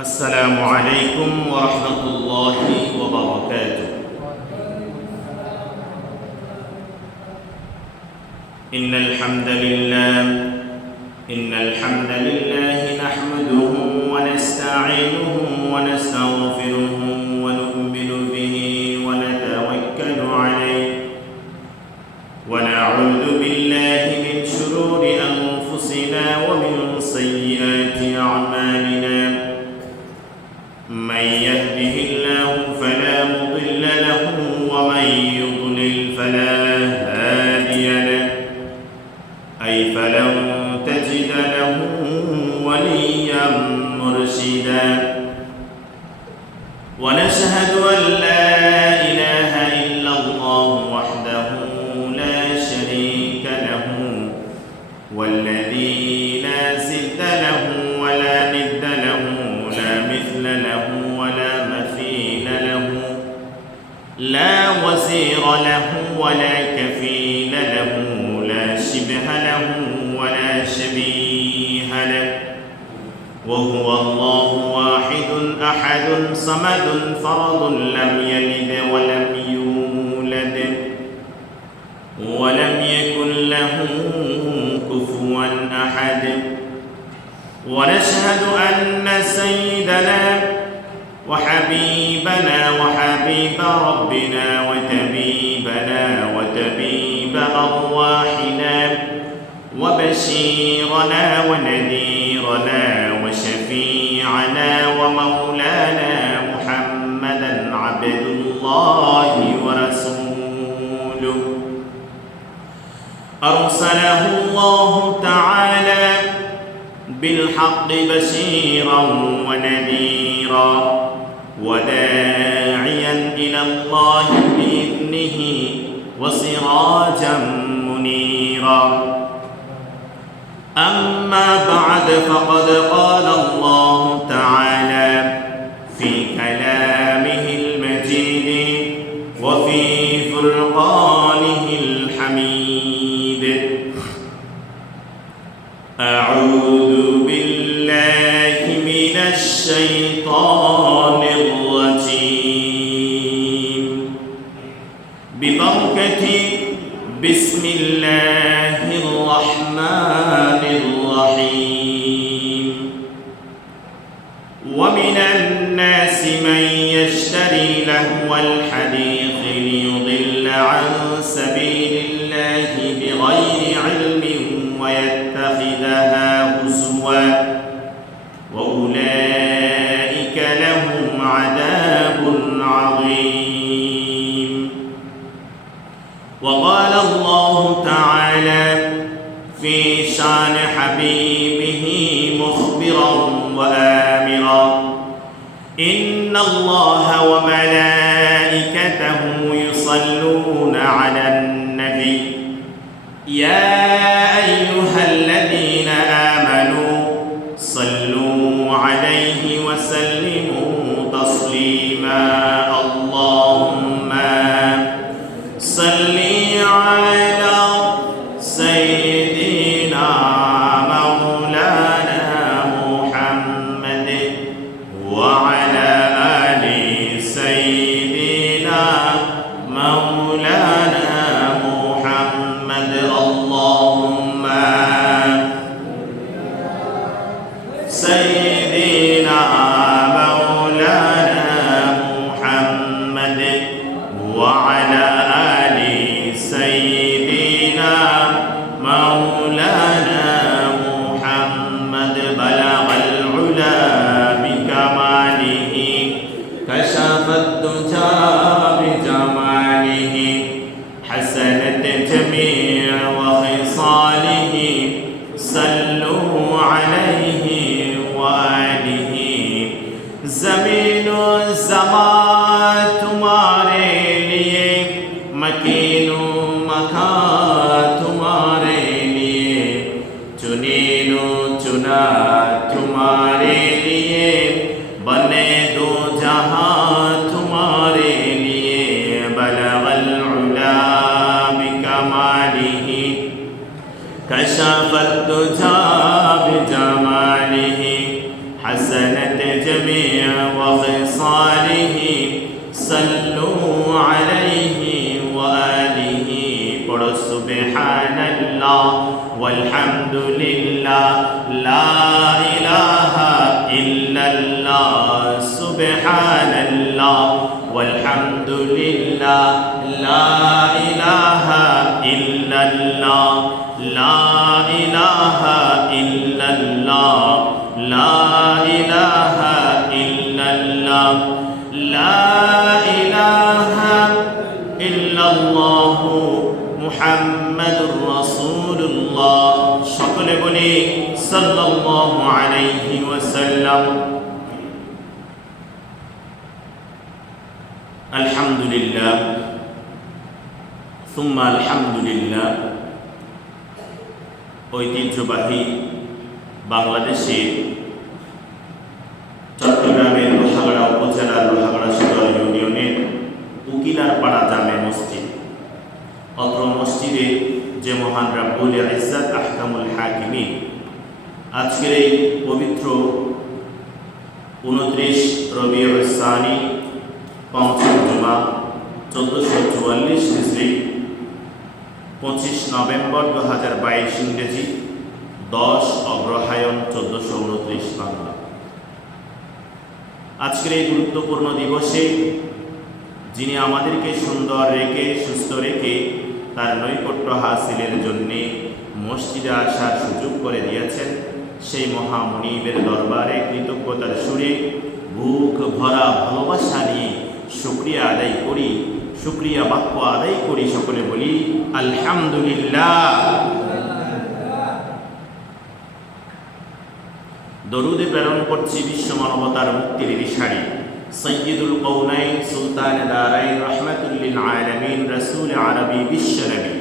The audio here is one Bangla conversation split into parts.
السلام عليكم ورحمة الله وبركاته. إن الحمد لله نحمده ونستعينه ونستغفره ونؤمن به ونتوكل عليه ونعوذ بالله من شرور أنفسنا ومن سيئات أعمالنا. من يهده الله فلا مضل له ومن يضلل فلا هادي له فلن تجد له وليا مرشدا. ونشهد أن لا إله إلا الله وحده لا شريك له والذي لا ضد له ولا ند له لا مثل له ولا مثيل له لا وزير له ولا كفيل له لا شبه له ولا شبيه له وهو الله واحد أحد صمد فرد لم يلد ولم يولد ولم يكن له كفوا أحد. ونشهد أن سيدنا وحبيبنا وحبيب ربنا وطبيبنا وطبيب أرواحنا وبشيرنا ونذيرنا وشفيعنا ومولانا محمدا عبد الله ورسوله أرسله الله تعالى بالحق بشيرا ونذيرا وداعيا إلى الله بإذنه وسراجا منيرا. أما بعد فقد قال الله تعالى في كلامه المجيد وفي فرقانه الحميد: أعوذ بالله من الشيطان الرجيم ببركة بسم الله الرحمن الرحيم. ومن الناس من يشتري لهو الحديث ليضل عن سبيل الله بغير علم ويتخذها هزوا وأولئك لهم عذاب عظيم. وقال الله تعالى في شان حبيبه مخبرا وآمرا: إن الله وملائكته يصلون على النبي يا أيها الذين آمنوا صلوا عليه وسلموا تسليما. اللهم صل على سيدنا مولانا محمد وعلى آل سيدنا مولانا محمد. اللهم سيدنا مولانا محمد وعلى آل سيدنا مولانا محمد. بلغ العلا بكماله كشف الدجى بجماله حسنت جميع وخصاله صلوا عليه وآله حسنت جميع وخصاله صلوا عليه وآله قل سبحان الله والحمد لله لا إله إلا الله سبحان الله والحمد لله لا إله إلا الله لا إله إلا الله لا إله إلا الله لا إله إلا الله محمد رسول الله সকল বলি সাল্লাল্লাহু আলাইহি ওয়াসাল্লাম। আলহামদুলিল্লাহ সুম্মা আলহামদুলিল্লাহ। ঐতিহ্যবাহী বাংলাদেশের চট্টগ্রামের লোহাগড়া উপজেলার লোহাগড়া সদর ইউনিয়নের উকিলারপাড়া জামে মসজিদ, অত্র মসজিদে যে মহান রাব্বুল ইজ্জত আহকামুল হাকিমিন আজকের এই পবিত্র 29 রবিউল সানি পঞ্চম জুমা 1444 হিজরি 25 নভেম্বর 2022 ইংরেজি 10 অগ্রহায়ণ 1429 বাংলা। আজকের এই গুরুত্বপূর্ণ দিবসে যিনি আমাদেরকে সুন্দর রেখে সুস্থ রেখে তার নৈকট্য হাসিলের জন্যে মসজিদে আসার সুযোগ করে দিয়েছেন, সেই মহামনিবের দরবারে কৃতজ্ঞতার সুরে বুক ভরা ভালোবাসা নিয়ে শুকরিয়া আদায় করি, শুকরিয়া বাক্য আদায় করি, সকলে বলি আলহামদুলিল্লাহ। দরুদে প্রেরণ করছি বিশ্ব মানবতার মুক্তির দিশারি সৈয়দুল কওনাইন সুলতান দারাইন রহমাতুল লিল আলামিন রাসূল আরবি বিশ্বনবী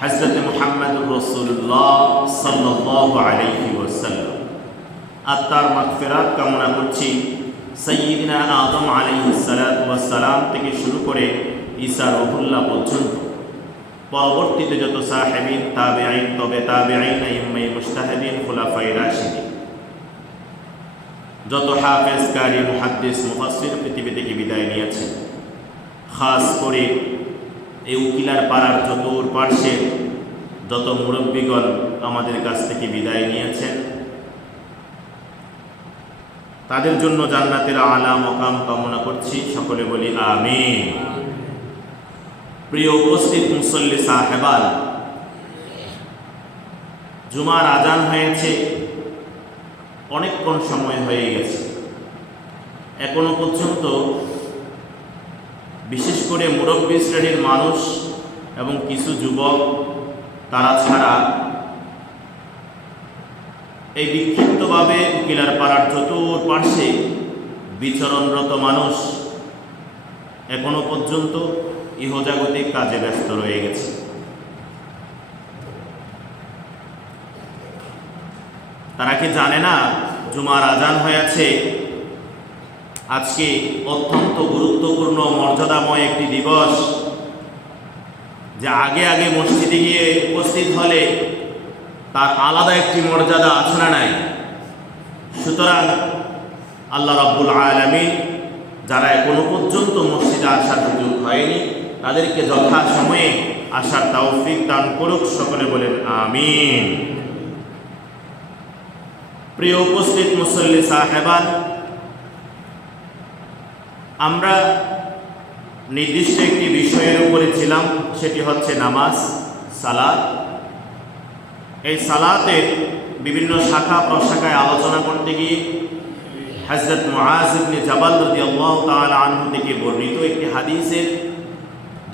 হযরত মুহাম্মদুর রাসূলুল্লাহ সাল্লাল্লাহু আলাইহি ওয়াসাল্লাম। আত্মার মাগফিরাত কামনা করছি সাইয়্যিদিনা আদম আলাইহিস সালাতু ওয়াস সালাম থেকে শুরু করে ঈসা রূহুল্লাহ পর্যন্ত পরবর্তীতে যত সাহেবিন তাবেঈন তবে তাবেঈন আইম্মায়ে মুজতাহিদিন খুলাফায়ে রাশিদিন যত হাফেজ কারি মুহাদ্দিস মুফাসসির পৃথিবী থেকে বিদায় নিয়েছেন, খাস করে এই উকিলার পাড়ার চতুর্পার্শ্বের যত মুরব্বীগণ আমাদের কাছ থেকে বিদায় নিয়েছেন, তাদের জন্য জান্নাতের আলা মকাম কামনা করছি, সকলে বলি আমিন। প্রিয় উপস্থিত মুসল্লি সাহেবান, জুমার আজান হয়েছে, অনেকক্ষণ সময় হয়ে গেছে। এখনো পর্যন্ত বিশেষ করে মুরব্বী শ্রেণীর মানুষ এবং কিছু যুবক তারা ছাড়া এই বিক্ষিপ্তভাবে উকিলার পাড়ার চতুর্পার্শ্বে বিচরণরত মানুষ এখনো পর্যন্ত ইহজাগতিক কাজে ব্যস্ত রয়ে গেছে। তারা কি জানে না জুমার আজান হয়েছে? আজকে অত্যন্ত গুরুত্বপূর্ণ মর্যাদাময় একটি দিবস, যে আগে আগে মসজিদে গিয়ে উপস্থিত হলে তার আলাদা একটি মর্যাদা আছে না নাই? সুতরাং আল্লাহ রাব্বুল আলামিন যারা এখনো পর্যন্ত মসজিদে আসার সুযোগ হয়নি তাদেরকে যথাসময়ে আসার তৌফিক দান করুক, সকলে বলেন আমিন। প্রিয় উপস্থিত মুসল্লি সাহেবান, আমরা নির্দিষ্ট একটি বিষয়ের উপরে ছিলাম, সেটি হচ্ছে নামাজ, সালাত। এই সালাতের বিভিন্ন শাখা প্রশাখায় আলোচনা করতে গিয়ে হযরত মুআজ ইবনে জাবাল রাদিয়াল্লাহু তাআলা আনহু থেকে বর্ণিত একটি হাদিসের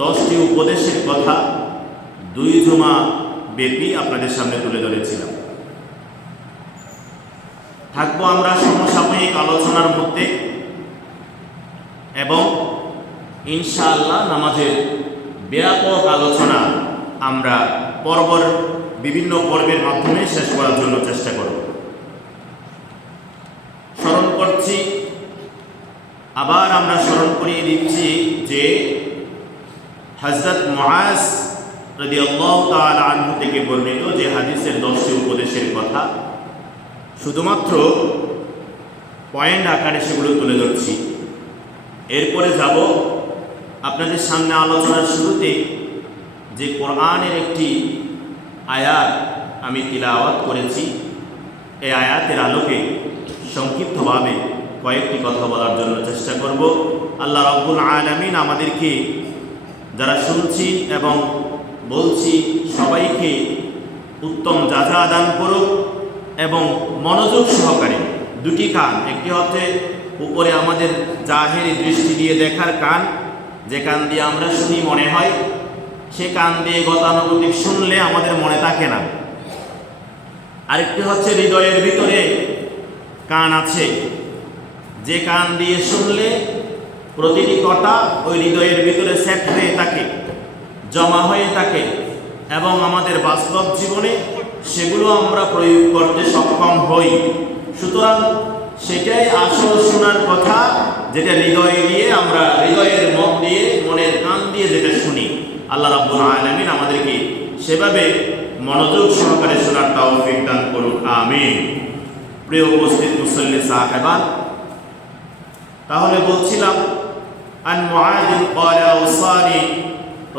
10টি উপদেশের কথা 2 জুমা ব্যাপী আপনাদের সামনে তুলে ধরেছিলাম। থাকবো আমরা সমসাময়িক আলোচনার মধ্যে এবং ইনশাআল্লাহ নামাজের ব্যাপক আলোচনা আমরা বিভিন্ন পর্বের মাধ্যমে শেষ করার জন্য চেষ্টা করব। স্মরণ করছি, আবার আমরা স্মরণ করিয়ে দিচ্ছি যে হযরত মুআজ রাদিয়াল্লাহু তাআলা আনহু থেকে বর্ণিত যে হাদিসের 10টি উপদেশের কথা, শুধুমাত্র পয়েন্ট আকারে সেগুলো তুলে ধরছি। এরপরে যাব আপনাদের সামনে আলোচনার শুরুতে যে কোরআনের একটি আয়াত আমি তিলাওয়াত করেছি, এই আয়াতের আলোকে সংক্ষিপ্তভাবে কয়েকটি কথা বলার জন্য চেষ্টা করব। আল্লাহ রাব্বুল আলামিন আমাদেরকে যারা শুনছি এবং বলছি সবাইকে উত্তম যাজা দান করুক এবং মনোযোগ সহকারে দুটি কান, একটি হচ্ছে উপরে আমাদের জাহেরি দৃষ্টি দিয়ে দেখার কান, যে কান দিয়ে আমরা শুনি মনে হয়, সে কান দিয়ে গতানুগতিক শুনলে আমাদের মনে থাকে না। আরেকটি হচ্ছে হৃদয়ের ভিতরে কান আছে, যে কান দিয়ে শুনলে প্রতিটি কথা ওই হৃদয়ের ভিতরে সেট হয়ে থাকে, জমা হয়ে থাকে এবং আমাদের বাস্তব জীবনে সেগুলো আমরা প্রয়োগ করতে সক্ষম হই। সুতরাং সেটাই আসল শোনার কথা, যেটা হৃদয়ে দিয়ে আমরা হৃদয়ের মন দিয়ে মনের কান দিয়ে যেটা শুনি। আল্লাহ রাব্বুল আলামিন আমাদেরকে সেভাবে মনোযোগ সহকারে শোনার তৌফিক দান করুন, আমিন। প্রিয় উপস্থিত মুসল্লি সাহেবান, তাহলে বলছিলাম আন মুআয ক্বালা আওসানি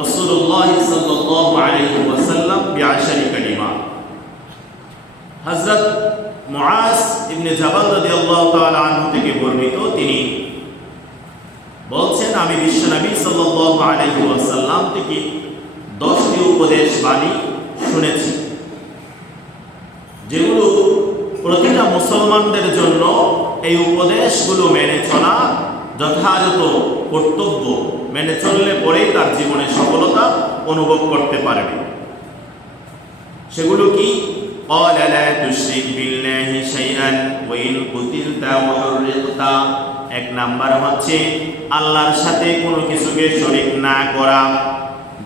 রাসূলুল্লাহ সাল্লাল্লাহু আলাইহি ওয়াসাল্লাম বিআশারি কালিমা। হযরত মুআয ইবনে জাবাল রাদিয়াল্লাহু তাআলা আনহু থেকে বর্ণিত, তিনি বলছেন আমি বিশ্বনবী সাল্লাল্লাহু আলাইহি ওয়াসাল্লাম থেকে 10টি উপদেশ বাণী শুনেছি, যেগুলো প্রতিটা মুসলমানদের জন্য এই উপদেশগুলো মেনে চলা যথাযথ কর্তব্য। মেনে চললে পরেই তার জীবনে সফলতা অনুভব করতে পারবে। সেগুলো কি? قال لا تشرك بالله شيئا وإن قتلت وحرقت। এক নাম্বার হচ্ছে আল্লাহর সাথে কোনো কিছুকে শরীক না করা,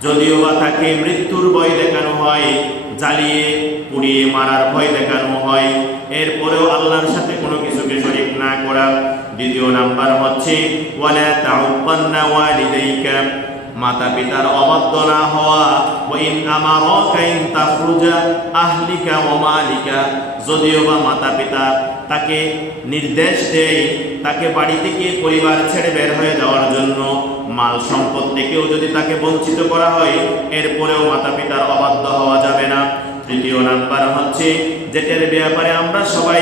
যদিও বা তাকে মৃত্যুর ভয় দেখানো হয়, জ্বালিয়ে পুড়িয়ে মারার ভয় দেখানো হয়, এরপরেও আল্লাহর সাথে কোনো কিছুকে শরীক না করা। দ্বিতীয় নাম্বার হচ্ছে ওয়ালা তাউক্কান্না ওয়ালিদাইকা, মাতা পিতার অবাধ্য না হওয়া। ওয়াইন আমারাকা ইন তাখরুজা আহলিকা ওয়া মালিকা, যদিও বা মাতা পিতা তাকে নির্দেশ দেয় তাকে বাড়ি থেকে পরিবার ছেড়ে বের হয়ে যাওয়ার জন্য, মাল সম্পদ থেকেও যদি তাকে বঞ্চিত করা হয়, এরপরেও মাতা পিতার অবাধ্য হওয়া যাবে না। তৃতীয় নাম্বার হচ্ছে যেটার ব্যাপারে আমরা সবাই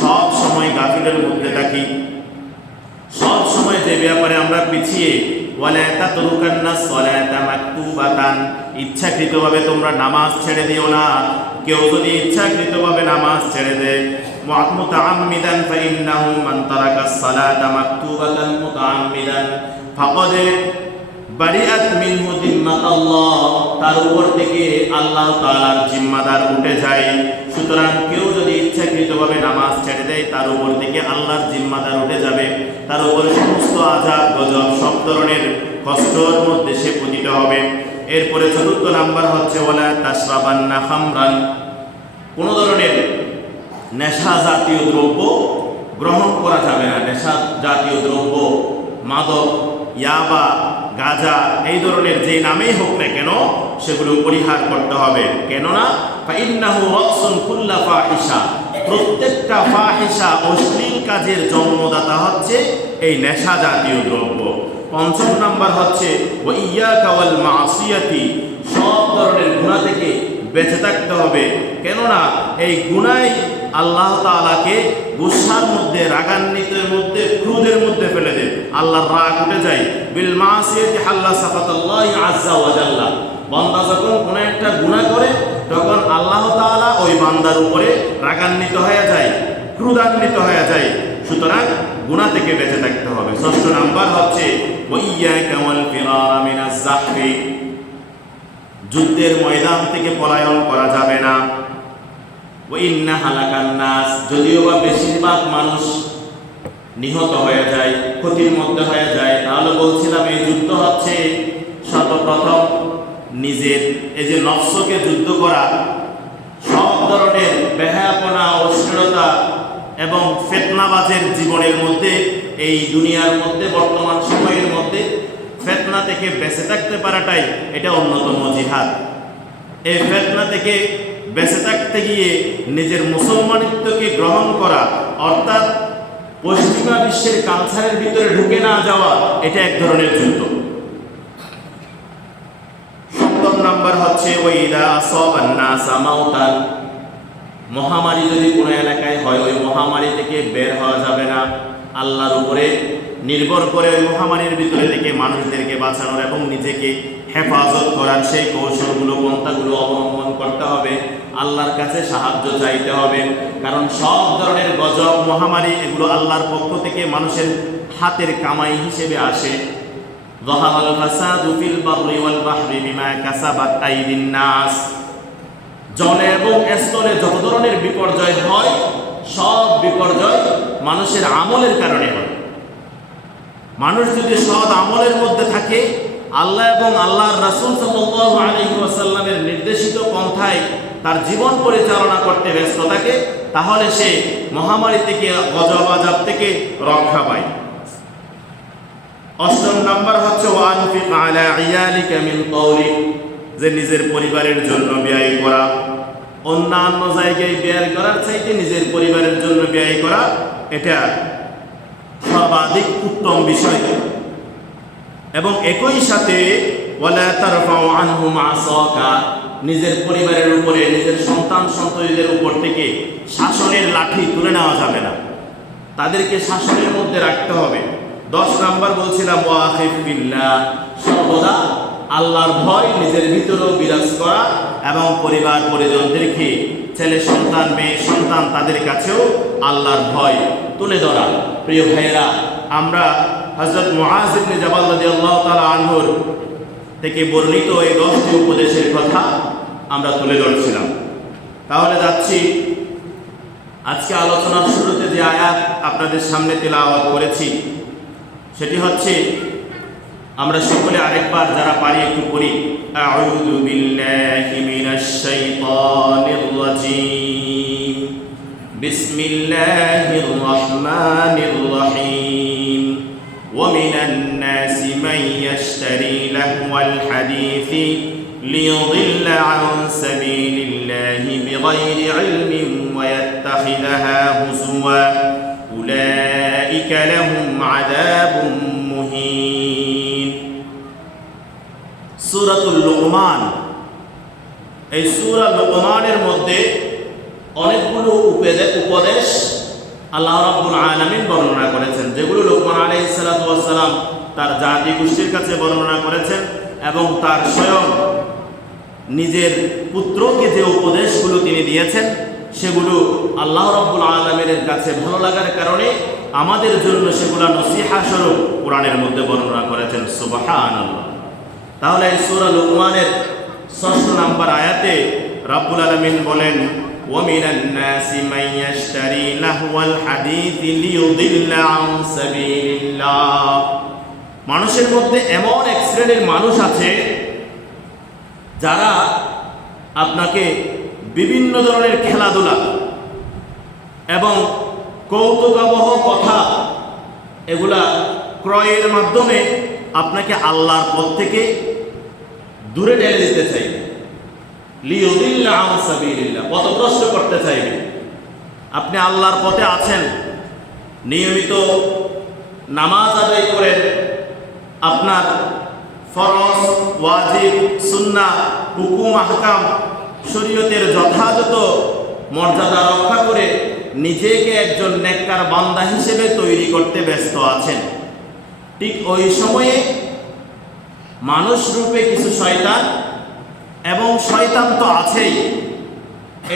সব সময় গাফিলের মধ্যে থাকি, সব সময় যে ব্যাপারে আমরা পিছিয়ে, ওয়ালা তাতরুকান্না সলাতা মাকতুবাতান, ইচ্ছাকৃতভাবে তোমরা নামাজ ছেড়ে দিও না। কেউ যদি ইচ্ছাকৃতভাবে নামাজ ছেড়ে দেয়, মুতাআম্মিদান ফাইন্নাহু মান তারাকাস সালাতা মাকতুবাতান মুতাআম্মিদান ফাকাদ বারিআত মিনহু জিম্মাতাল্লাহ, তার উপর থেকে আল্লাহ তাআলার জিম্মাদার উঠে যায়। সুতরাং কেউ যদি ইচ্ছাকৃতভাবে নামাজ ছেড়ে দেয়, তার উপর থেকে আল্লাহর জিম্মাদার উঠে যাবে, তার উপর সমস্ত আযাব গজব সব ধরনের কষ্টের মধ্যে সে পতিত হবে। এরপরে চতুর্থ নাম্বার হচ্ছে ওয়ালা তাশরাবান্না খামরান, কোনো ধরনের নেশা জাতীয় দ্রব্য গ্রহণ করা যাবে না। নেশা জাতীয় দ্রব্য, মাদক, ইয়াবা, গাঁজা, এই ধরনের যে নামেই হোক না কেন সেগুলো পরিহার করতে হবে। কেননা ফাইন্নাহু রাসুন কুল্লা ফাহিশা, প্রত্যেকটা ফাহিশা অশ্লীল কাজের জন্মদাতা হচ্ছে এই নেশা জাতীয় দ্রব্য। পঞ্চম নাম্বার হচ্ছে ওয়া ইয়াকা ওয়াল মাসিয়াতি, সব ধরনের গুনাহ থেকে বেঁচে থাকতে হবে। কেননা এই গুনাহ আল্লাহ তাআলাকে গুসার মধ্যে, রাগান্বিতের মধ্যে, ক্রোধের মধ্যে ফেলে দেয়। আল্লাহর রাগ উঠে যায়। বিল মাসিয়াতি হাল্লা সাফাতাল্লাহি আযজা ওয়া জাল্লা, বান্দা যখন কোনো একটা গুনাহ করে তখন আল্লাহ তাআলা ওই বান্দার উপরে রাগান্বিত হয়ে যায়, ক্রোধান্বিত হয়ে যায়। সুতরাং গুনাহ থেকে বেঁচে থাকতে হবে। ষষ্ঠ নাম্বার হচ্ছে ওয়া ইয়াকা ওয়াল ফিরারা মিনাজ যাহফি, যুদ্ধের ময়দান থেকে পলায়ন করা যাবে না। ওয়া ইন্না হালাকান নাস, যদিও বা বেশিরভাগ মানুষ নিহত হয়ে যায়, ক্ষতির মধ্যে হয়ে যায়, তাহলে বলছিলাম এই যুদ্ধ হচ্ছে সর্বপ্রথম নিজের এই যে নফসকে যুদ্ধ করা, সব ধরনের বেহায়াপনা, অশ্লীলতা এবং ফিতনাবাজের জীবনের মধ্যে, এই দুনিয়ার মধ্যে বর্তমান সময়ের মধ্যে ফিতনা থেকে বেঁচে থাকতে পারাটাই এটা অন্যতম জিহাদ। এই ফিতনা থেকে বেঁচে থাকতে গিয়ে নিজের মুসলমানিত্বকে গ্রহণ করা, অর্থাৎ পশ্চিমা বিশ্বের কালচারের ভিতরে ঢুকে না যাওয়া, এটা এক ধরনের যুদ্ধ। সপ্তম নাম্বার হচ্ছে ওয়াইদা আসাবান নাসা মাউতান, মহামারী যদি কোনো এলাকায় হয়, ওই মহামারী থেকে বের হওয়া যাবে না। আল্লাহর উপরে নির্ভর করে ওই মহামারীর ভিতরে থেকে মানুষদেরকে বাঁচানোর এবং নিজেকে হেফাজত করার সেই কৌশলগুলো, পন্থাগুলো অবলম্বন করতে হবে। আল্লাহর কাছে সাহায্য চাইতে হবে, কারণ সব ধরনের গজব, মহামারী এগুলো আল্লাহর পক্ষ থেকে মানুষের হাতের কামাই হিসেবে আসে। যাহারাল ফাসাদু ফিল বাররি ওয়াল বাহরি বিমা কাসাবাত আইদিন নাস, জলে এবং স্থলে যত ধরনের বিপর্যয় হয়, সব বিপর্যয় মানুষের আমলের কারণে হয়। মানুষ যদি সৎ আমলের মধ্যে থাকে, আল্লাহ এবং আল্লাহর রাসূল সাল্লাল্লাহু আলাইহি ওয়াসাল্লামের নির্দেশিত পন্থায় তার জীবন পরিচালনা করতে ব্যস্ত থাকে, তাহলে সে মহামারী থেকে, গজব আযাব থেকে রক্ষা পায়। অষ্টম নাম্বার হচ্ছে ওয়ানফিক আলা ইয়ালিকা মিন কওলিক, যে নিজের পরিবারের জন্য ব্যয় করা। অন্যান্য জায়গায় ব্যয় করার চাইতে নিজের পরিবারের জন্য ব্যয় করা, এটা সর্বাধিক উত্তম বিষয়। এবং একই সাথে ওয়ালা তারফাউ আনহুম আসাকা, নিজের পরিবারের উপরে, নিজের সন্তান সন্ততিদের উপর থেকে শাসনের লাঠি তুলে নেওয়া যাবে না, তাদেরকে শাসনের মধ্যে রাখতে হবে। 10 নাম্বার বলছিলাম ওয়াখিফ বিল্লাহ, সর্বদা আল্লাহর ভয় নিজের ভিতরেও বিরাজ করা এবং পরিবার পরিজনদেরকে, ছেলে সন্তান, মেয়ে সন্তান, তাদের কাছেও আল্লাহর ভয় তুলে ধরা। প্রিয় ভাইয়েরা, আমরা হযরত মুআয ইবনে জাবাল রাদিয়াল্লাহু তাআলা আনহুর থেকে বর্ণিত এই 10টি উপদেশের কথা আমরা তুলে ধরছিলাম। তাহলে যাচ্ছি আজকে আলোচনার শুরুতে যে আয়াত আপনাদের সামনে তেলাওয়াত করেছি, সেটি হচ্ছে, আমরা সকলে আরেকবার যারা পারি একটু পড়ি। আউযু বিল্লাহি মিনাশ শাইতানির রাজীম, বিসমিল্লাহির রাহমানির রহিম। ওয়া মিনান নাসি মান ইয়াশতারি লাহওয়াল হাদীসি লিয়ুদিল্লা আন সাবিলিল্লাহি বিগাইরি ইলমিন ওয়া ইয়াত্তাখিযাহা হুজুওয়া উলাইকা লাহুম আযাবুম মুহিন। সূরাতুল লুকমান, এই সূরা লুকমানের মধ্যে অনেকগুলো উপদেশ আল্লাহ রাব্বুল আলামিন বর্ণনা করেছেন, যেগুলো লুকমান আলাইহিস সালাতু ওয়াস সালাম তার জাতি গোষ্ঠীর কাছে বর্ণনা করেছেন এবং তার স্বয়ং নিজের পুত্রকে যে উপদেশগুলো তিনি দিয়েছেন, সেগুলো আল্লাহ রাব্বুল আলামিনের কাছে ভালো লাগার কারণে আমাদের জন্য সেগুলো নসিহা স্বরূপ কোরআনের মধ্যে বর্ণনা করেছেন। সুবহানাল্লাহ। তাহলে এই সূরা লুকমানের 6 নম্বর আয়াতে রাব্বুল আলামিন বলেন, ওয়া মিনান নাসি মান ইয়াশতারি লাহওয়াল হাদীসি লিয়ুদিল্লা আন সাবিলিল্লাহ, মানুষের মধ্যে এমন এক শ্রেণীর মানুষ আছে যারা আপনাকে বিভিন্ন ধরনের খেলাধুলা এবং কৌতুকাবহ কথা, এগুলা ক্রয়ের মাধ্যমে আপনাকে আল্লাহর পথ থেকে দূরে ঠেলে দিতে চাইবে। লিয়ুদিল্লা আন সাবিলিল্লাহ, পথভ্রষ্ট করতে চাইবে। আপনি আল্লাহর পথে আছেন, নিয়মিত নামাজ আদায় করেন, আপনার ফরজ, ওয়াজিব, সুন্নাহ, হুকুম, আহকাম, শরীয়তের যথাযথ মর্যাদা রক্ষা করে নিজেকে একজন নেককার বান্দা হিসেবে তৈরি করতে ব্যস্ত আছেন। ঠিক ওই সময়ে মানুষ রূপে কিছু শয়তান, এবং শয়তান তো আছেই,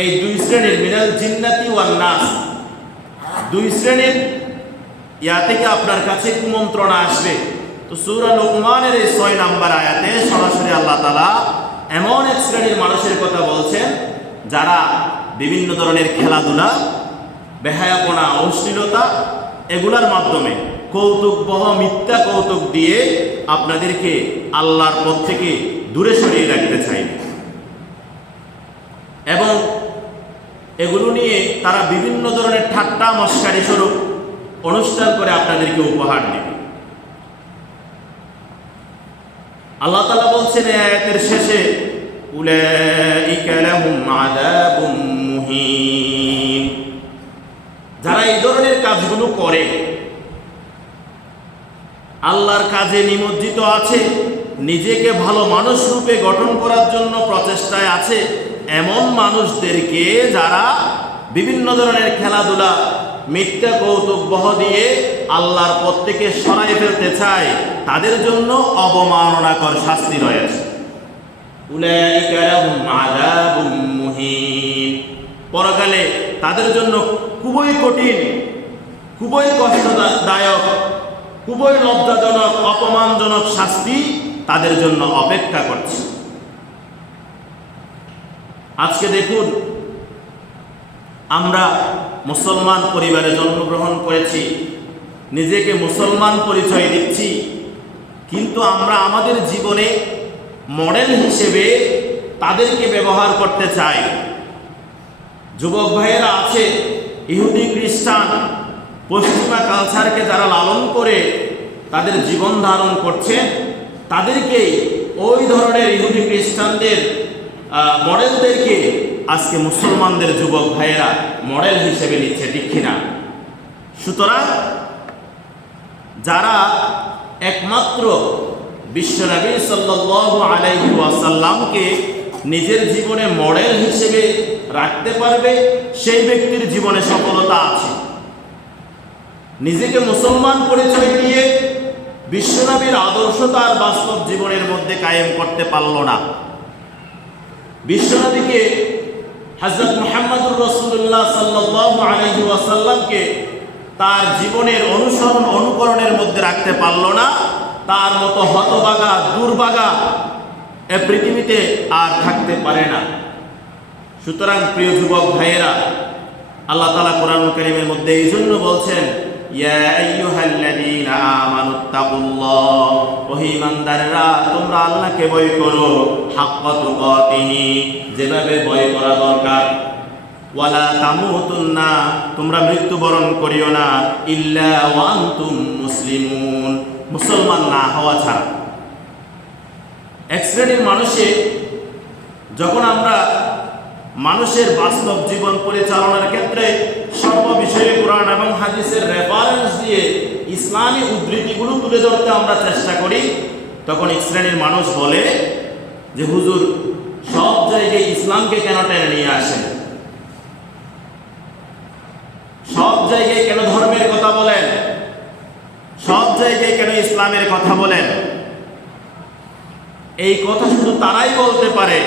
এই দুই শ্রেণীর, মিনাল জিন্নাতি ওয়ান নাস, দুই শ্রেণীর ইয়া থেকে আপনার কাছে কুমন্ত্রণা আসবে। তো সূরা লুকমানের এই 6 নম্বর আয়াতে সরাসরি আল্লাহ তাআলা এমন এক শ্রেণীর মানুষের কথা বলছেন, যারা বিভিন্ন ধরনের খেলাধুলা, বেহায়াপনা, অশ্লীলতা, এগুলার মাধ্যমে কৌতুকবহ মিথ্যা কৌতুক দিয়ে আপনাদেরকে আল্লাহর পথ থেকে দূরে সরিয়ে রাখতে চাইবে এবং এগুলো নিয়ে তারা বিভিন্ন ধরনের ঠাট্টা মশকারি স্বরূপ অনুষ্ঠান করে আপনাদেরকে উপহার দেবে। আল্লাহ তাআলা বলছেন এই আয়াতের শেষে, উলাইকা লাহুম আযাবুম মুহিন। যারা এই ধরনের কাজগুলো করে, আল্লাহর কাজে নিমজ্জিত আছে, নিজেকে ভালো মানুষ রূপে গঠন করার জন্য প্রচেষ্টায় আছে, এমন মানুষদেরকে যারা বিভিন্ন ধরনের খেলাধুলা, মিথ্যা কৌতুক বহ দিয়ে আল্লাহর পথ থেকে সরাই ফেলতে চায়, তাদের জন্য অবমাননাকর শাস্তি রয়েছে। উলাইকা লাহুম আযাবুম মুহিন। পরকালে তাদের জন্য খুবই কঠিন, খুবই কষ্টদায়ক, খুবই লজ্জাজনক, অপমানজনক শাস্তি তাদের জন্য অপেক্ষা করছে। আজকে দেখুন, আমরা মুসলমান পরিবারে জন্মগ্রহণ করেছি, নিজেকে মুসলমান পরিচয় দিচ্ছি, কিন্তু আমরা আমাদের জীবনে মডেল হিসেবে তাদেরকে ব্যবহার করতে চাই। যুবক ভাইয়েরা আছে, ইহুদি খ্রিস্টান পশ্চিমা কালচারকে যারা লালন করে তাদের জীবন ধারণ করছে, তাদেরকে ওই ধরনের ইহুদি খ্রিস্টানদের মডেলদেরকে আজকে মুসলমানদের যুবক ভাইয়েরা মডেল হিসেবে নিচ্ছে, ঠিক কিনা? সুতরাং যারা একমাত্র বিশ্বনবী সাল্লাল্লাহু আলাইহি ওয়াসাল্লামকে নিজের জীবনে মডেল হিসেবে রাখতে পারবে, সেই ব্যক্তির জীবনে সফলতা আছে। নিজেকে মুসলমান পরিচয় দিয়ে বিশ্বনবীর আদর্শ তার বাস্তব জীবনের মধ্যে কায়েম করতে পারল না। বিশ্বনবীকে হযরত মুহাম্মদুর রাসূলুল্লাহ সাল্লাল্লাহু আলাইহি ওয়াসাল্লামকে তার জীবনের অনুসরণ অনুকরণের মধ্যে রাখতে পারল না, তার মতো হতভাগা দুর্ভাগা এ পৃথিবীতে আর থাকতে পারে না। সুতরাং প্রিয় যুবক ভাইয়েরা, আল্লাহ তাআলা কোরআন কারীমের মধ্যে এই জন্য বলছেন, ইয়া আইয়ুহাল্লাযীনা আমানুত্তাকুল্লাহ, ও ঈমানদাররা তোমরা আল্লাহকে ভয় করো, হাক্কা তুকাতিহি, যেভাবে ভয় করা দরকার। ওয়ালা তামুতুন্না, তোমরা মৃত্যুবরণ করিও না, ইল্লা ওয়া আনতুম মুসলিমুন, মুসলমান না হওয়া ছাড়া। এক শ্রেণীর মানুষে যখন আমরা মানুষের বাস্তব জীবন পরিচালনার ক্ষেত্রে সর্ববিষয়ে কোরআন এবং হাদিসের রেফারেন্স দিয়ে ইসলামী উদ্ধৃতিগুলো তুলে ধরতে আমরা চেষ্টা করি, তখন এক শ্রেণীর মানুষ বলে যে হুজুর সব জায়গায় ইসলামকে কেন টেনে নিয়ে আসেন, সব জায়গায় কেন ধর্মের কথা বলেন, সব জায়গায় কেন ইসলামের কথা বলেন। এই কথা শুধু তারাই বলতে পারে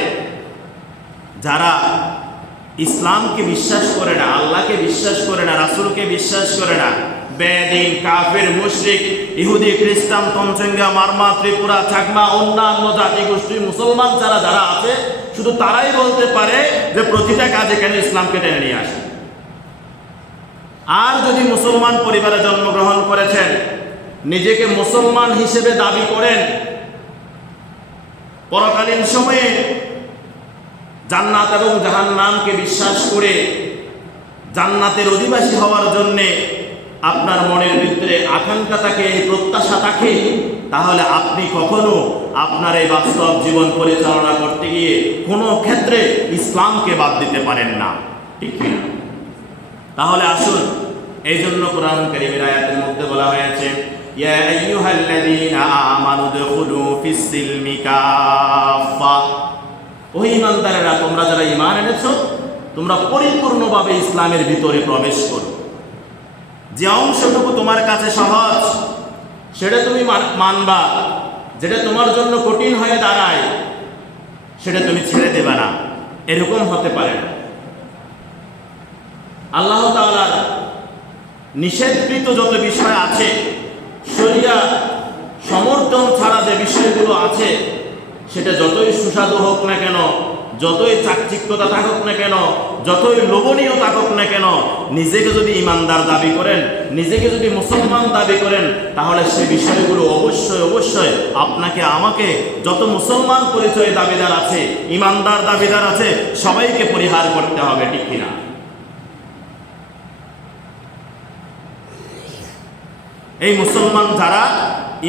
যারা ইসলামকে বিশ্বাস করে না, আল্লাহকে বিশ্বাস করে না, রাসূলকে বিশ্বাস করে না। বেদিন, কাফের, মুশরিক, ইহুদি, খ্রিস্টান, তঞ্চঙ্গা, মারমা, ত্রিপুরা, চাকমা, অন্যান্য জাতিগোষ্ঠী মুসলমান যারা আছে, শুধু তারাই বলতে পারে যে প্রতিটা কাজে কেন ইসলামকে টেনে নিয়ে আসে। আর যদি মুসলমান পরিবারে জন্মগ্রহণ করেছেন, নিজেকে মুসলমান হিসেবে দাবি করেন, পরকালীন সময়ে জান্নাত এবং জাহান্নামকে বিশ্বাস করে জান্নাতের অধিবাসী হওয়ার জন্যে আপনার মনের ভিতরে আকাঙ্ক্ষা থাকে, এই প্রত্যাশা থাকে, তাহলে আপনি কখনো আপনার এই বাস্তব জীবন পরিচালনা করতে গিয়ে কোনো ক্ষেত্রে ইসলামকে বাদ দিতে পারেন না, ঠিক কিনা? তাহলে আসুন, এই জন্য কোরআন কারীমের আয়াতের মধ্যে বলা হয়েছে, ইয়া আইয়ুহাল্লাযীনা আমানু দুখুলু ফিস-সিলমি কাফা, ও ঈমানদারেরা তোমরা যারা ঈমান এনেছো, তোমরা পরিপূর্ণভাবে ইসলামের ভিতরে প্রবেশ করো। যে অংশটুকু তোমার কাছে সহজ সেটা তুমি মানবা, যেটা তোমার জন্য কঠিন হয়ে দাঁড়ায় সেটা তুমি ছেড়ে দেবে না, এরকম হতে পারে না। আল্লাহ তাআলার নিষেধকৃত যত বিষয় আছে, শরিয়া সমর্থন ছাড়া যে বিষয়গুলো আছে, সেটা যতই সুস্বাদু হোক না কেন, যতই চাকচিক্যতা থাকুক না কেন, যতই লোভনীয় থাকুক না কেন, নিজেকে যদি ইমানদার দাবি করেন, নিজেকে যদি মুসলমান দাবি করেন, তাহলে সে বিষয়গুলো অবশ্যই অবশ্যই আপনাকে আমাকে, যত মুসলমান পরিচয় দাবিদার আছে, ইমানদার দাবিদার আছে, সবাইকে পরিহার করতে হবে, ঠিক কিনা? এই মুসলমান যারা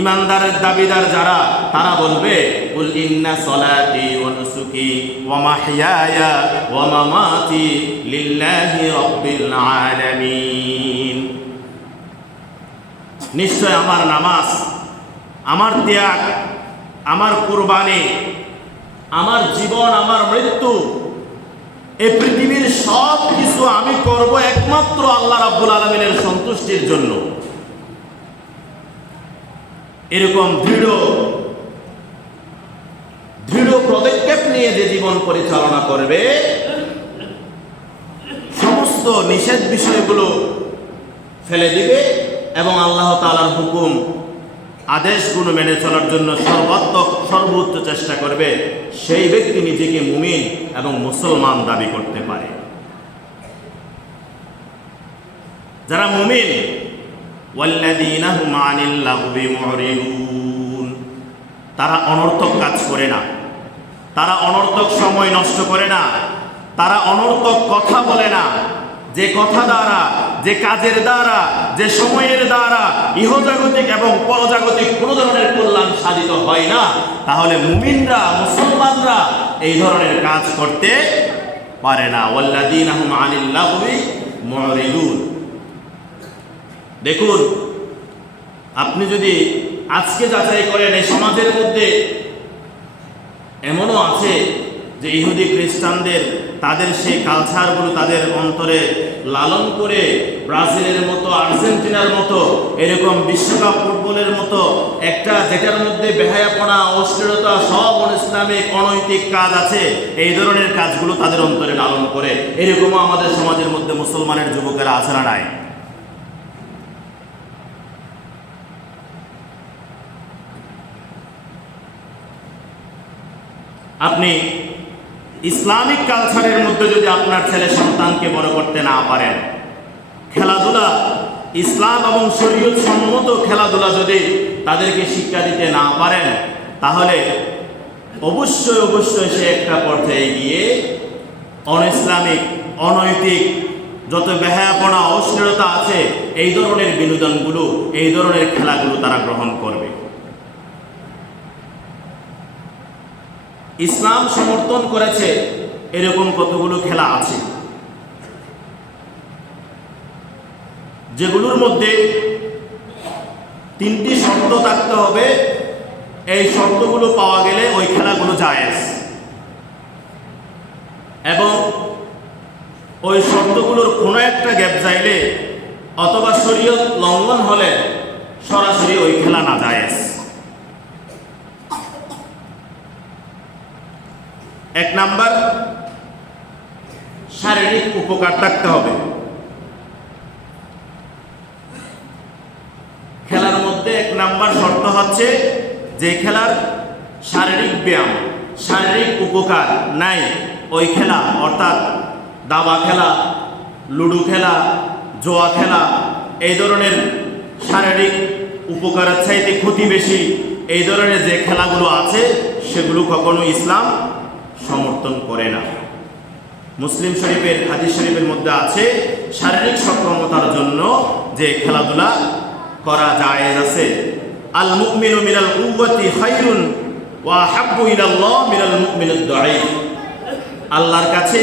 ইমানদারের দাবিদার যারা, তারা বলবে কুল ইন্না সলাতি ওয়া নুসুকি ওয়া মাহইয়ায়া ওয়া মামাতি লিল্লাহি রাব্বিল আলামিন। নিশ্চয় আমার নামাজ, আমার ত্যাগ, আমার কুরবানি, আমার জীবন, আমার মৃত্যু, এই পৃথিবীর সব কিছু আমি করব একমাত্র আল্লাহ রাব্বুল আলামিনের সন্তুষ্টির জন্য। এরকম দৃঢ় পদক্ষেপ নিয়ে যে জীবন পরিচালনা করবে, সমস্ত নিষেধ বিষয়গুলো ফেলে দিবে এবং আল্লাহ তাআলার হুকুম আদেশগুলো মেনে চলার জন্য সর্বোচ্চ চেষ্টা করবে, সেই ব্যক্তি নিজেকে মুমিন এবং মুসলমান দাবি করতে পারে। যারা মুমিন, ওয়াল্লাযীনা হুম আনিল লাগবি মুরিদুন, তারা অনর্থক কাজ করে না, তারা অনর্থক সময় নষ্ট করে না, তারা অনর্থক কথা বলে না। যে কথা দ্বারা, যে কাজের দ্বারা, যে সময়ের দ্বারা ইহজাগতিক এবং পরজাগতিক কোনো ধরনের কল্যাণ সাধিত হয় না, তাহলে মুমিনরা, মুসলমানরা এই ধরনের কাজ করতে পারে না। ওয়াল্লাযীনা হুম আনিল লাগবি মুরিদুন। দেখুন, আপনি যদি আজকে যাচাই করেন, এই সমাজের মধ্যে এমনও আছে যে ইহুদি খ্রিস্টানদের তাদের সেই কালচারগুলো তাদের অন্তরে লালন করে ব্রাজিলের মতো, আর্জেন্টিনার মতো, এরকম বিশ্বকাপ ফুটবলের মতো একটা, যেটার মধ্যে বেহায়াপনা, অশ্লীলতা, সব ইসলামিক অনৈতিক কাজ আছে, এই ধরনের কাজগুলো তাদের অন্তরে লালন করে। এরকমও আমাদের সমাজের মধ্যে মুসলমানের যুবকেরা আছে না নাই? আপনি ইসলামিক কালচারের মধ্যে যদি আপনার ছেলে সন্তানকে বড় করতে না পারেন, খেলাধুলা, ইসলাম এবং শরীয়ত সম্মত খেলাধুলা যদি তাদেরকে শিক্ষা দিতে না পারেন, তাহলে অবশ্যই সে একটা পর্যায়ে গিয়ে অনইসলামিক, অনৈতিক যত বেহায়াপনা, অশ্লীলতা আছে, এই ধরনের বিনোদনগুলো, এই ধরনের খেলাগুলো তারা গ্রহণ করবে। ইসলাম সমর্থন করেছে এরকম কতগুলো খেলা আছে, যেগুলোর মধ্যে 3টি শর্ত থাকতে হবে। এই শর্তগুলো পাওয়া গেলে ওই খেলাগুলো জায়েজ, এবং ওই শর্তগুলোর কোনো একটা গ্যাপ যাইলে অথবা শরীয়ত লঙ্ঘন হলে সরাসরি ওই খেলা না জায়েজ। 1 নাম্বার, শারীরিক উপকার থাকতে হবে। খেলার মধ্যে 1 নাম্বার শর্ত হচ্ছে যে খেলার শারীরিক ব্যায়াম, শারীরিক উপকার নাই, ওই খেলা, অর্থাৎ দাবা খেলা, লুডো খেলা, জোয়া খেলা, এই ধরনের শারীরিক উপকারের চাইতে ক্ষতি বেশি, এই ধরনের যে খেলাগুলো আছে সেগুলো কখনো ইসলাম সমর্থন করে না। মুসলিম শরীফের হাদিস শরীফের মধ্যে আছে, শারীরিক সক্ষমতার জন্য যে খেলাধুলা করা জায়েজ আছে। আল মুমিনু মিনাল কুওয়াতি খায়রুন ওয়া হাব্বু ইলাল্লাহ মিনাল মুমিনিদ দাঈফ। আল্লাহর কাছে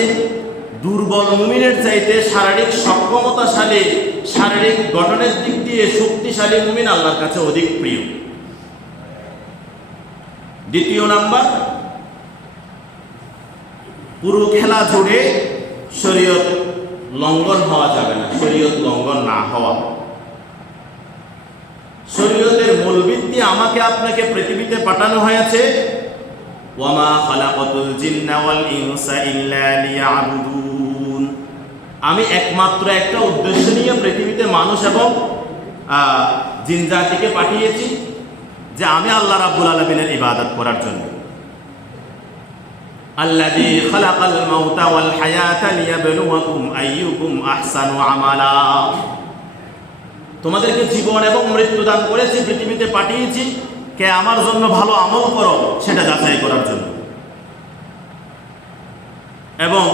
দুর্বল মুমিনের চাইতে শারীরিক সক্ষমতাশালী, শারীরিক গঠনের দিক দিয়ে শক্তিশালী মুমিন আল্লাহর কাছে অধিক প্রিয়। 2 নাম্বার, পুরো খেলা জুড়ে শরীয়ত লঙ্ঘন হওয়া যাবে না, শরীয়ত লঙ্ঘন না হওয়া। শরীয়তের মূল ভিত্তি, আমাকে আপনাকে পৃথিবীতে পাঠানো হয়েছে, ওয়ামা খালাকাতুল জিন্না ওয়াল ইনসা ইল্লা লিয়াবুদুন, আমি একমাত্র একটা উদ্দেশ্য নিয়ে পৃথিবীতে মানুষ এবং জিন জাতিকে পাঠিয়েছি, যে আমি আল্লাহ রাব্বুল আলামিনের ইবাদত করার জন্য। আল্লাযী খালাকাল মাউতা ওয়াল হায়াতা লিয়াবলুয়াকুম আইয়ুকুম আহসানু আমালা, তোমাদেরকে জীবন এবং মৃত্যু দান করেছি, পৃথিবীতে পাঠিয়েছি, কে আমার জন্য ভালো আমল করো সেটা যাচাই করার জন্য। এবং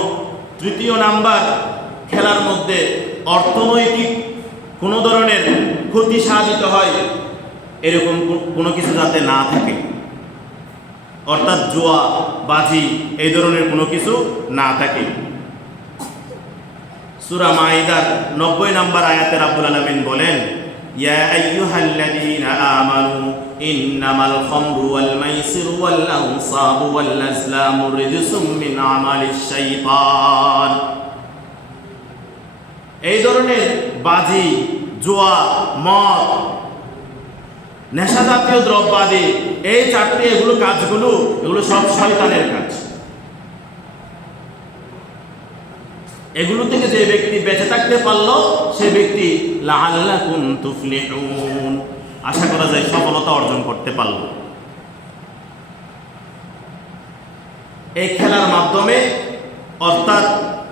3 নাম্বার, খেলার মধ্যে অর্থনৈতিক কোনো ধরনের ক্ষতি সাধিত হয়, এরকম কোনো কিছু যাতে না থাকে, অর্থাৎ জুয়া বাজি এই ধরনের কোনো কিছু না থাকে। সূরা মাইদার 90 নম্বর আয়াতে রাব্বুল আলামিন বলেন, ইয়া আইয়ুহাল্লাযীনা আমানু ইন্নামাল খামরু ওয়াল মাইসিরু ওয়াল আনসাবু ওয়াল আজলামু রিজসুম মিন আমালিশ শাইতান। এই ধরনের বাজি, জুয়া, মদ, নেশা জাতীয় দ্রব্যাদি এই চারটি কাজগুলো সব শয়তানের কাজ। এগুলো থেকে যে ব্যক্তি বেঁচে থাকতে পারলো সে ব্যক্তি লাআল্লাকুম তুফলিহুন, আশা করা যায় সফলতা অর্জন করতে পারল। এই খেলার মাধ্যমে, অর্থাৎ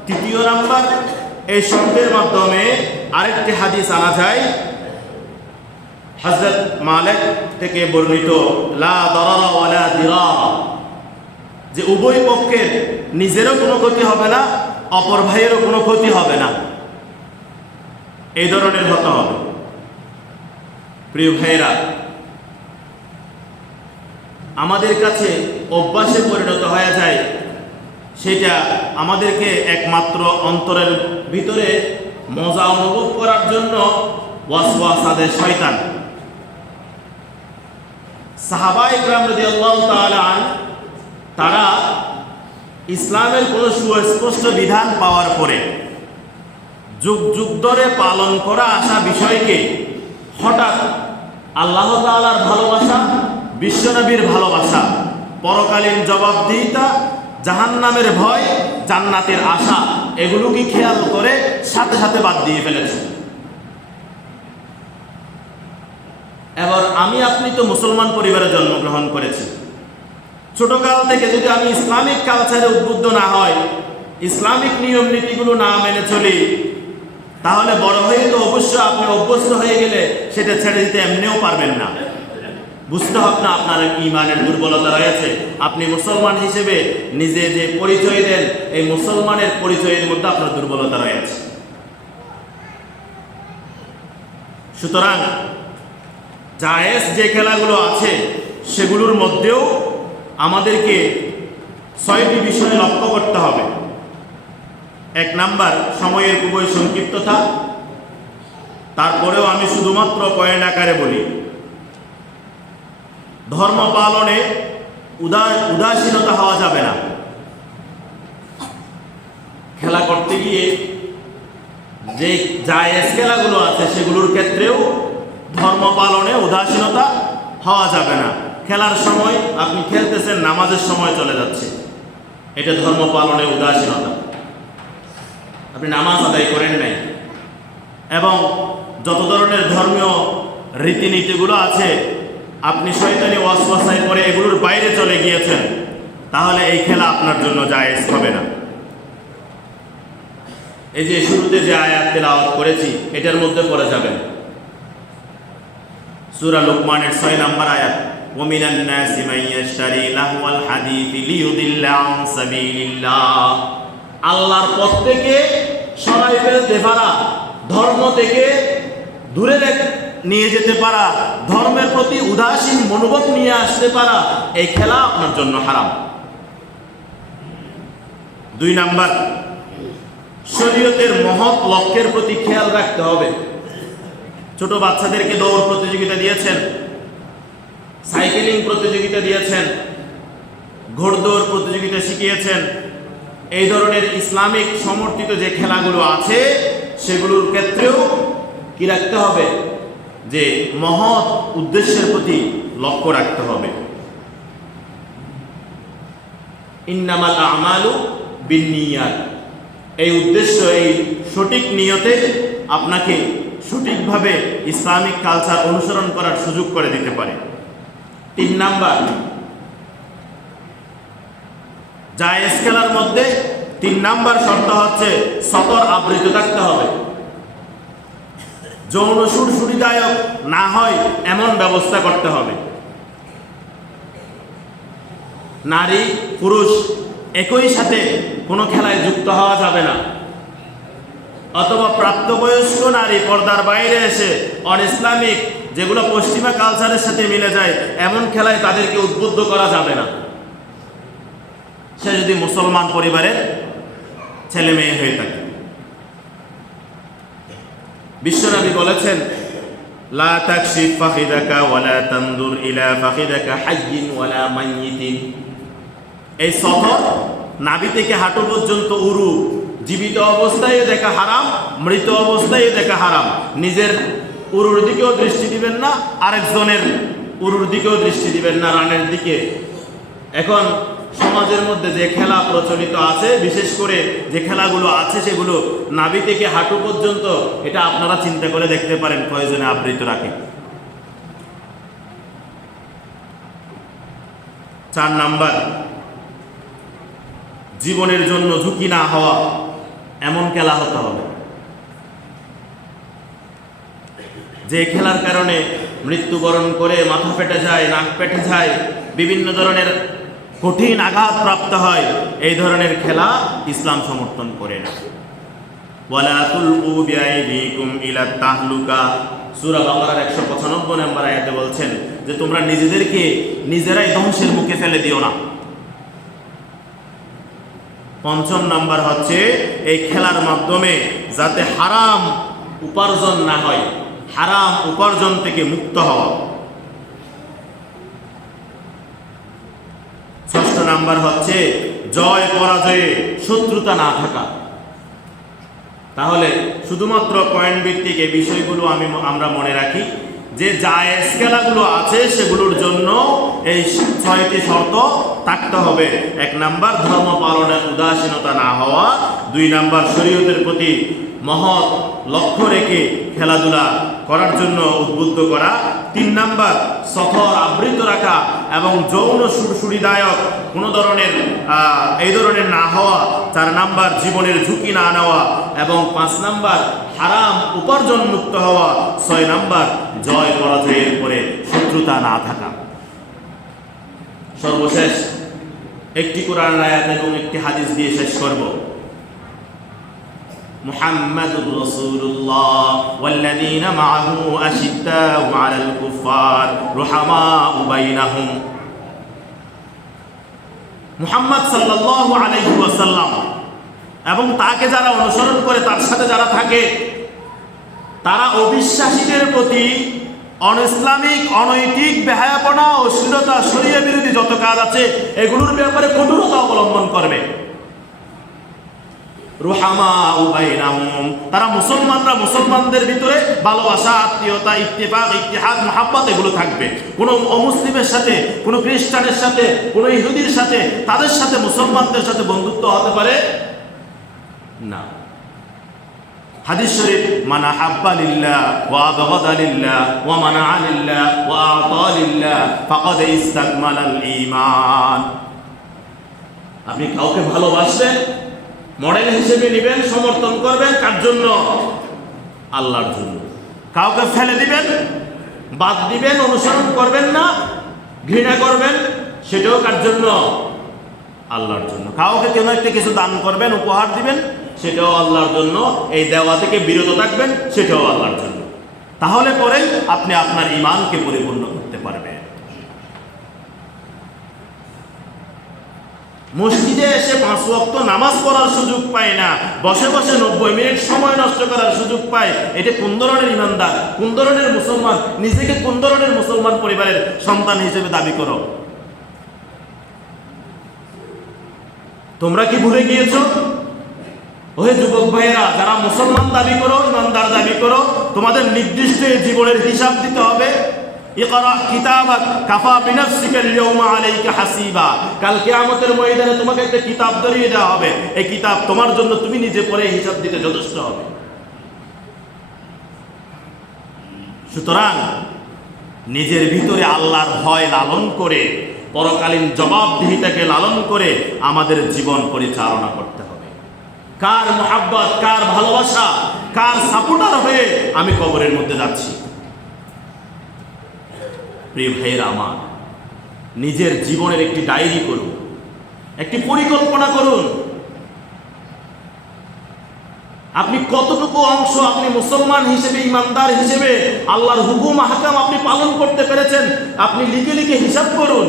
তৃতীয় নাম্বার এই শব্দের মাধ্যমে আরেকটি হাদিস আনা যায় হযরত মালিক থেকে বর্ণিত, লা দারারা ওয়ালা দিরারা, যে উভয় পক্ষের নিজেরও কোনো ক্ষতি হবে না, অপর ভাইয়েরও কোনো ক্ষতি হবে না, এই ধরনের হতে হবে। প্রিয় ভাইয়েরা, আমাদের কাছে অভ্যাসে পরিণত হয়ে যায়, সেটা আমাদেরকে একমাত্র অন্তরের ভিতরে মজা অনুভব করার জন্য ওয়াসওয়াসা দেয় শয়তান। সাহাবায়ে কেরাম রাদিয়াল্লাহু তাআলা তারা ইসলামের কোনো সুস্পষ্ট বিধান পাওয়ার পরে যুগ যুগ ধরে পালন করা আসা বিষয়কে হঠাৎ আল্লাহ তাআলার ভালোবাসা, বিশ্বনবীর ভালোবাসা, পরকালীন জবাবদিহিতা, জাহান্নামের ভয়, জান্নাতের আশা, এগুলোকে খেয়াল করে সাথে সাথে বাদ দিয়ে ফেলেছে। এবার আমি আপনি তো মুসলমান পরিবারে জন্মগ্রহণ করেছি। ছোটকাল থেকে যদি আমি ইসলামিক কালচারে উদ্বুদ্ধ না হয়, ইসলামিক নিয়ম নীতিগুলো না মেনে চলি, তাহলে বড় হয়ে তো অবশ্যই আপনি অভ্যস্ত হয়ে গেলে সেটা ছেড়ে দিতে এমনিও পারবেন না। বুঝতে হবে না আপনার ঈমানের দুর্বলতা রয়েছে। আপনি মুসলমান হিসেবে নিজে যে পরিচয় দেন, এই মুসলমানের পরিচয়ের মধ্যে আপনার দুর্বলতা রয়েছে। সুতরাং জায়েজ যে খেলাগুলো আছে সেগুলোর মধ্যেও আমাদেরকে 6টি বিষয় লক্ষ্য করতে হবে। 1 নাম্বার, সময়ের খুবই সংক্ষিপ্ততা। তারপরেও আমি শুধুমাত্র পয়েন্ট আকারে বলি, ধর্ম পালনে উদাসীনতা হওয়া যাবে না। খেলা করতে গিয়ে যে জায়েজ খেলাগুলো আছে সেগুলোর ক্ষেত্রেও ধর্ম পালনে উদাসীনতা হওয়া যাবে না। খেলার সময় আপনি খেলতেছেন, নামাজের সময় চলে যাচ্ছে, এটা ধর্ম পালনে উদাসীনতা। আপনি নামাজ আদায় করেন নাই, এবং যত ধরনের ধর্মীয় রীতিনীতিগুলো আছে আপনি শয়তানি ওয়াসওয়াসায় পড়ে এগুলোর বাইরে চলে গিয়েছেন, তাহলে এই খেলা আপনার জন্য জায়েজ হবে না। এই যে শুরুতে যে আয়াত তেলাওয়াত করেছি এটার মধ্যে পড়ে যাবেন, সূরা লুকমানের 6 নম্বর আয়াত, ওয়ামিনান নাসি মান ইয়াশতারি লাহওয়াল হাদিসি লিয়ুদিল্লা আন সাবিলিল্লাহ। আল্লাহর পথ থেকে সরাই ফেলতে পারা, ধর্ম থেকে দূরে নিয়ে যেতে পারা, ধর্মের প্রতি উদাসীন মনোভাব নিয়ে আসতে পারা, এই খেলা আপনার জন্য হারাম। 2 নাম্বার, শরীয়তের মহৎ লক্ষ্যের প্রতি খেয়াল রাখতে হবে। ছোট বাচ্চাদেরকে দৌড় প্রতিযোগিতা দিয়েছেন, সাইকেলিং প্রতিযোগিতা দিয়েছেন, ঘোড়দৌড় প্রতিযোগিতা শিখিয়েছেন। এই ধরনের ইসলামিক সমর্থিত যে খেলাগুলো আছে সেগুলোর ক্ষেত্রেও কি রাখতে হবে, যে মহৎ উদ্দেশ্যের প্রতি লক্ষ্য রাখতে হবে। ইন্নামাল আমালু বিন্নিয়াত, এই উদ্দেশ্য, এই সঠিক নিয়তে আপনাকে সঠিকভাবে ইসলামিক কালচার অনুসরণ করার সুযোগ করে দিতে পারে। 3 নাম্বার, জায়েজ খেলার মধ্যে 3 নাম্বার শর্ত হচ্ছে সতর আবৃত থাকতে হবে। যৌন সুরসুরিদায়ক না হয় এমন ব্যবস্থা করতে হবে। নারী পুরুষ একই সাথে কোনো খেলায় যুক্ত হওয়া যাবে না, অথবা প্রাপ্তবয়স্ক নারী পর্দার বাইরে এসে অন ইসলামিক যেগুলো পশ্চিমা কালচারের সাথে মিলে যায়, এমন খেলায় তাদেরকে উদ্বুদ্ধ করা যাবে না, সে যদি মুসলমান পরিবারের ছেলে মেয়ে হয়ে থাকে। বিশ্বনবী বলেছেন, লা তাকশিফ ফাখিদাকা ওয়ালা তানদুর ইলা ফাখিদাকা হাইয়িন ওয়ালা মাইয়িতিন। এই সফর নাভি থেকে হাঁটু পর্যন্ত উরু, জীবিত অবস্থায় দেখা হারাম, মৃত অবস্থায় দেখা হারাম। নিজের উরুর দিকেও দৃষ্টি দিবেন না, আরেকজনের উরুর দিকেও দৃষ্টি দিবেন না, রানের দিকে। এখন সমাজের মধ্যে যে খেলা প্রচলিত আছে, বিশেষ করে যে খেলাগুলো আছে সেগুলো নাভি থেকে হাঁটু পর্যন্ত, এটা আপনারা চিন্তা করে দেখতে পারেন কয়জনে আবৃত রাখে। 4 নাম্বার, জীবনের জন্য ঝুঁকি না হওয়া এমন খেলা হতে হবে যে খেলার কারণে মৃত্যুবরণ করে মাথা ফেটে যায়, নাক ফেটে যায়, বিভিন্ন ধরনের কঠিন আঘাত প্রাপ্ত হয়। এই ধরনের খেলা ইসলাম সমর্থন করে না। ওয়ালা তুলকু বিআইদিকুম ইলা তাহলুকা, সূরা বাকারার 195 নম্বর আয়াতে বলছেন যে তোমরা নিজেদেরকে নিজেরাই ধ্বংসের মুখে ফেলে দিও না। 5 নাম্বার হচ্ছে এই খেলার মাধ্যমে যাতে হারাম উপার্জন না হয়, হারাম উপার্জন থেকে মুক্ত হওয়া। 6 নাম্বার হচ্ছে জয় পরাজয়ে শত্রুতা না থাকা। তাহলে শুধুমাত্র পয়েন্ট ভিত্তিক এই বিষয়গুলো আমরা মনে রাখি যে জায়েজ খেলাগুলো আছে সেগুলোর জন্য এই 6টি শর্ত থাকতে হবে। 1 নাম্বার, ধর্ম পালনের উদাসীনতা না হওয়া। 2 নাম্বার, শরীয়তের প্রতি মহৎ লক্ষ্য রেখে খেলাধুলা করার জন্য উদ্বুদ্ধ করা। 3 নাম্বার, সফর আবৃত রাখা এবং যৌন সুরসুরিদায়ক কোনো ধরনের এই ধরনের না হওয়া। 4 নাম্বার, জীবনের ঝুঁকি না নেওয়া এবং 5 নাম্বার, হারাম উপার্জন মুক্ত হওয়া। 6 নাম্বার, জয় পরাজয়ের পরে শত্রুতা না থাকা। সর্বশেষ একটি কোরআন আয়াত এবং একটি হাদিস দিয়ে শেষ করব। মুহাম্মাদুর রাসূলুল্লাহ ওয়াল্লাযীনা মাআহু আশিদ্দাউ আলাল কুফফার রুহামাউ বাইনাহুম। মুহাম্মদ সাল্লাল্লাহু আলাইহি ওয়াসাল্লাম এবং তাকে যারা অনুসরণ করে, তার সাথে যারা থাকে, তারা অবিশ্বাসীদের প্রতি অনইসলামিক, অনৈতিক, বেহায়াপনা, অশ্লীলতা, শরীয়ত বিরোধী যত কাজ আছে এগুলোর ব্যাপারে কঠোরতা অবলম্বন করবে। রুহামাউ বাইনাহুম, তারা মুসলমানদের ভিতরে ভালোবাসা, আত্মীয়তা, ইত্তেফাক, ইত্তেহাদ, মুহাব্বত এগুলো থাকবে। কোনো অমুসলিমের সাথে, কোনো খ্রিস্টানের সাথে, কোনো ইহুদির সাথে, তাদের সাথে মুসলমানদের সাথে বন্ধুত্ব হতে পারে না। হাদিস শরীফ, মান আহাব্বা লিল্লাহ ওয়া আবগাদা লিল্লাহ ওয়া মানাআ লিল্লাহ ওয়া আতা লিল্লাহ ফাকাদ ইসতাকমালাল ঈমান। আপনি কাউকে ভালোবাসবেন, মডেল হিসেবে নেবেন, সমর্থন করবেন, কার জন্য? আল্লাহর জন্য। কাউকে ফেলে দিবেন, বাদ দিবেন, অনুসরণ করবেন না, ঘৃণা করবেন, সেটাও কার জন্য? আল্লাহর জন্য। কাউকে কেন একটা কিছু দান করবেন, উপহার দিবেন, সেটাও আল্লাহর জন্য। এই দেওয়া থেকে বিরত থাকবেন, সেটাও আল্লাহর জন্য। তাহলে পরেই আপনি আপনার ঈমানকে পরিপূর্ণ করতে পারবেন। মসজিদে এসে 5 ওয়াক্ত নামাজ পড়ার সুযোগ পায় না, বসে বসে 90 মিনিট সময় নষ্ট করার সুযোগ পায়, এটা কোন ধরনের ইমানদার, কোন ধরনের মুসলমান? নিজেকে কোন ধরনের মুসলমান পরিবারের সন্তান হিসেবে দাবি করো? তোমরা কি ভুলে গিয়েছো? ওহে যুবক ভাইয়েরা, যারা মুসলমান দাবি করো, ইমানদার দাবি করো, তোমাদের নির্দিষ্ট জীবনের হিসাব দিতে হবে। ইকরা কিতাবাক কাফা বিনাফসিকা আল-ইয়াওমা আলাইকা হাসিবা। কাল কিয়ামতের ময়দানে তোমাকে একটা কিতাব ধরিয়ে দেওয়া হবে। এই কিতাব তোমার জন্য তুমি নিজে পড়ে হিসাব দিতে যথেষ্ট হবে। সুতরাং নিজের ভিতরে আল্লাহর ভয় লালন করে, পরকালীন জবাবদিহিতাকে লালন করে আমাদের জীবন পরিচালনা করতে হবে। কার মুহাব্বত, কার ভালোবাসা, কার সাপোর্টার হয়ে আমি কবরের মধ্যে যাচ্ছি? প্রিয় ভাইয়েরা আমার, নিজের জীবনের একটি ডায়েরি করুন, একটি পরিকল্পনা করুন। আপনি কতটুকু অংশ আপনি মুসলমান হিসেবে, ইমানদার হিসেবে আল্লাহর হুকুম আহকাম আপনি পালন করতে পেরেছেন, আপনি লিখে লিখে হিসাব করুন।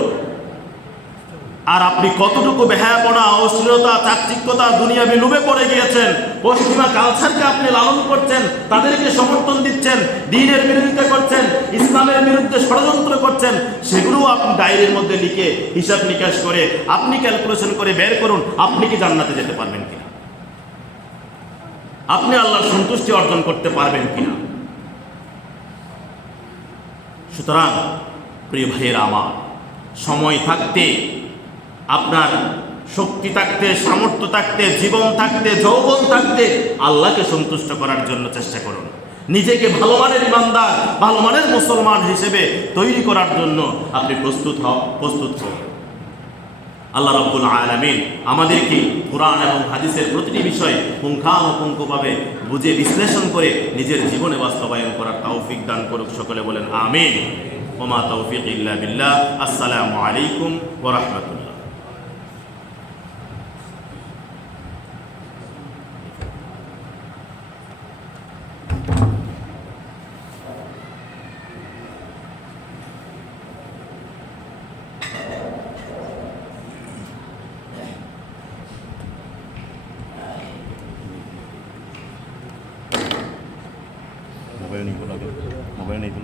আর আপনি কতটুকু বেহায়াপনা, অশ্লীলতা, চাকচিক্যতা, দুনিয়াবি লোভে পড়ে গিয়েছেন, পশ্চিমা কালচারকে আপনি লালন করছেন, তাদেরকে সমর্থন দিচ্ছেন, দ্বীনের বিরোধিতা করছেন, ইসলামের বিরুদ্ধে ষড়যন্ত্র করছেন, সেগুলোও আপনি ডায়েরির মধ্যে লিখে হিসাব নিকাশ করে আপনি ক্যালকুলেশন করে বের করুন, আপনি কি জান্নাতে যেতে পারবেন কিনা, আপনি আল্লাহর সন্তুষ্টি অর্জন করতে পারবেন কিনা। সুতরাং প্রিয় ভাইয়েরা আমার, সময় থাকতে, আপনার শক্তি থাকতে, সামর্থ্য থাকতে, জীবন থাকতে, যৌবন থাকতে আল্লাহকে সন্তুষ্ট করার জন্য চেষ্টা করুন। নিজেকে ভালো মানের ইমানদার, ভালো মানের মুসলমান হিসেবে তৈরি করার জন্য আপনি প্রস্তুত হন। আল্লাহ রাব্বুল আলামিন আমাদেরকে কুরআন এবং হাদিসের প্রতিটি বিষয় পুঙ্খানুপুঙ্খভাবে বুঝে বিশ্লেষণ করে নিজের জীবনে বাস্তবায়ন করার তৌফিক দান করুক। সকলে বলেন আমিন। ওয়া মা তৌফিক ইল্লা বিল্লাহ। আসসালামু আলাইকুম ওয়া রাহমাতুল্লাহ। মোবাইল নেই তো।